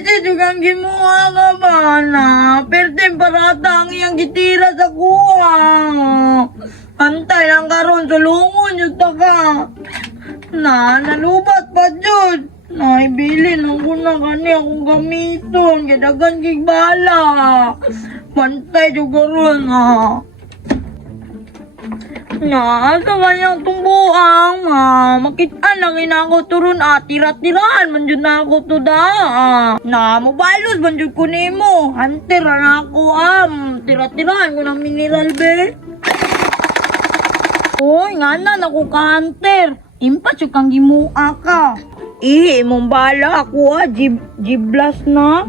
Busy juga gimuha ka ba na? Perte parata ang iyang gitira sa kuha. Antay lang karon tulungon yun ta ka. Nalubat pa jud. Naibili nung kuna kani akong gamiton. Gadagan gigbala. Pantay juga ron ha. Asa kanyang tumbuang makita lang ako turun tira-tiraan man jud na ako to da mubalos man jud ko nimo hunter na ako tira-tiraan ko ng mineral be. Oy ngana na ko ka hunter impas yung kang gimua ka imong bala ako jiblas na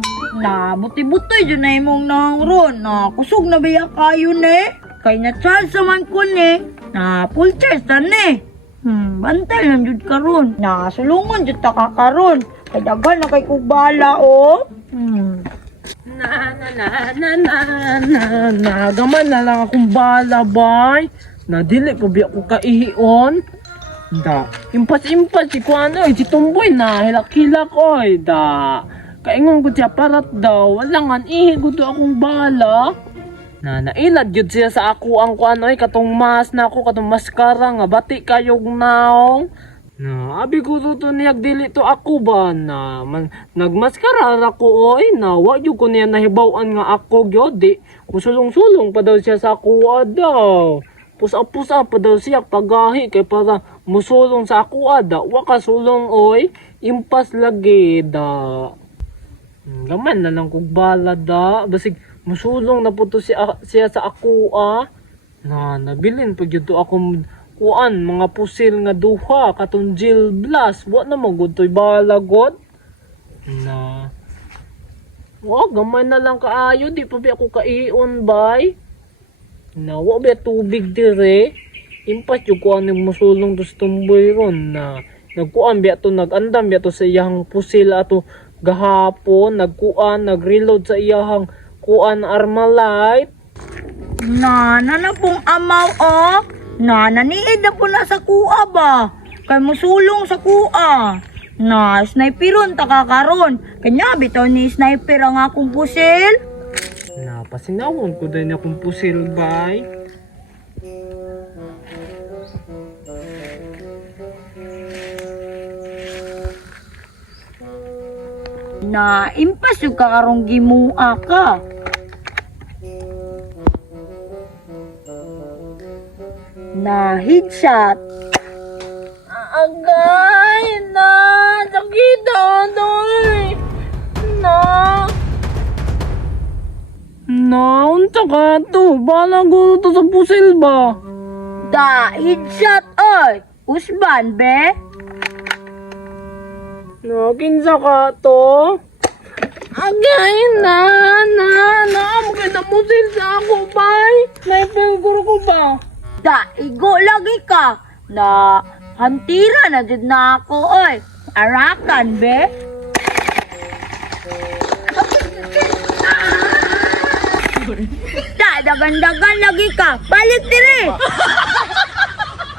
buti-butoy jud na imong nangron kusog na biya kayo ne kay na charge man ko ne full charge na ne. Bantay lang jud karon. Sulungon jud ta ka karon. Kay daghan na kay kubala o. Gaman na lang akong bala bay. Dili pa biya ko kaihion. Impas si kuano si tumboy na hilak-hilak oy kaingon ko siya parat daw walangan ihi ko to akong bala. Nailad jud siya sa ako ang kuano katong mas na ako katong maskara nga bati kayog naong. Abi ko to niyag dili to ako ba nagmaskara ra ko oy wa jud ko niya nahibaw-an nga ako gyud di musulong-sulong pa daw siya sa ako daw. Pusa-pusa pa daw siya pagahi kay para musulong sa ako wa ka sulong oy impas lagi Gaman na lang kog bala basig musulong na po to siya sa ako nabilin pag yun to akong kuan mga pusil nga duha katong Jill Blast wa na magod to'y balagot gamay na lang kaayo di pa bi ako kaion bay wa ba tubig dire impas yung kuan ng musulong to sa tumboy ron nagkuan biya to nagandam biya to sa iyang pusil ato gahapon nag-reload sa iyang kuan Armalite. Na pong amaw o. Naniid na po na sa kuha ba. Kay musulong sa kuha. Sniperon ta kakaron. Kanya bitaw ni sniper ang akong pusil. Pasinawon ko din akong pusil bay. Impas yung kakarong gimua ka. Headshot. Agay sakit adoy. Unta ka to? Bala ko to sa pusil ba? Headshot oy. Usban be. Kinsa ka to? Agay mo na pusil sa ako bay. Naipaguro ko ba? Igo lagi ka. Hantira na dyan na ako oy. Arakan be. Dagan-dagan lagi ka. Balik dire.